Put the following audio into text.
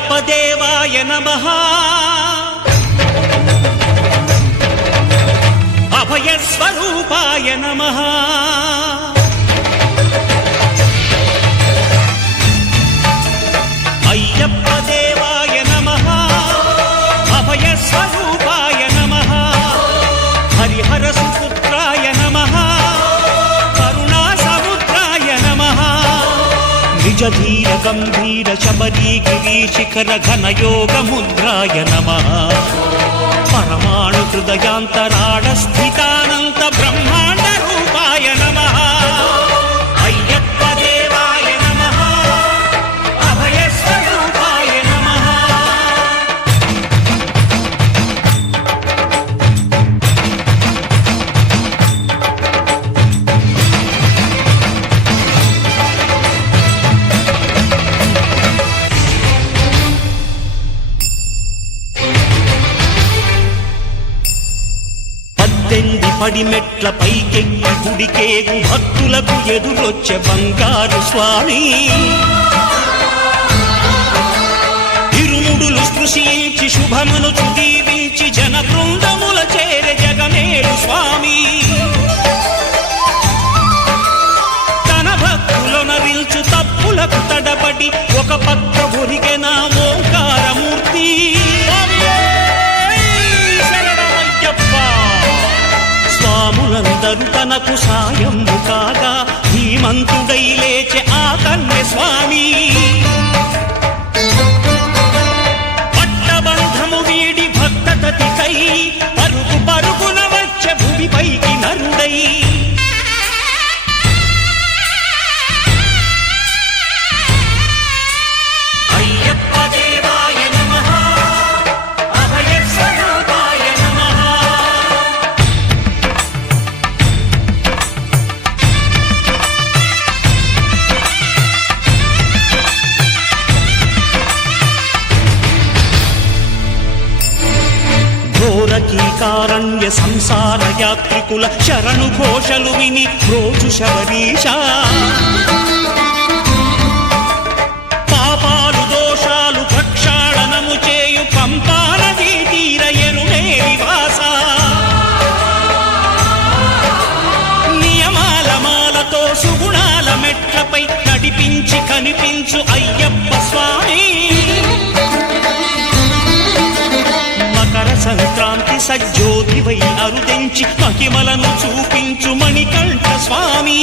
అయ్యప్ప దేవాయ నమః అభయ స్వరూపాయ నమః అయ్యప్ప దేవాయ నమః అభయ స్వరూపాయ నమః హరిహర సుపుత్రాయ నమః కరుణా సముద్రాయ నమః నిజ ధీర గంభీర శబరీ గిరీశిఖర ఘనయోగ ముద్రాయ నమః పరమాణు హృదయాంతరాళ స్థితానంత బ్రహ్మాండ రూపాయ నమః అయ్యప్ప దేవాయ నమః అభయ స్వరూపాయ నమః పడిమెట్ల పైకెక్కి గుడికేగు భక్తులకు ఎదురొచ్చే బంగారు స్వామి ఇరుముడులు స్పృశించి శుభమును దీవించి జన బృందముల చేరే జగమేలు స్వామి తన భక్తులనరిల్చు తప్పులకు తడబడి ఒక పక్క ఒరిగెన ఓంకారమూర్తి స్వాములందరూ తనకు సాయము కాగా ధీమంతుడై లేచే ఆ కన్య స్వామి పట్టబంధము వీడి భక్తతతికై పరుగు పరుగున వచ్చే భూమిపైకి నరుడై అయ్యప్ప దేవాయ నమః అభయ స్వరూపాయ నమః ఘోరకీకారణ్య సంసార యాత్రికుల శరణు ఘోషలు విని రోజు శబరీష పాపాలు దోషాలు ప్రక్షాళనము చేయు పంపానదీ తీరయనునే నివాస నియమాల మాలతో సుగుణాల మెట్లపై నడిపించి కనిపించు అయ్యప్ప స్వామి సంక్రాంతి సజ్జోతివై అరుదించి మహిమలను చూపించు మణికంఠ స్వామి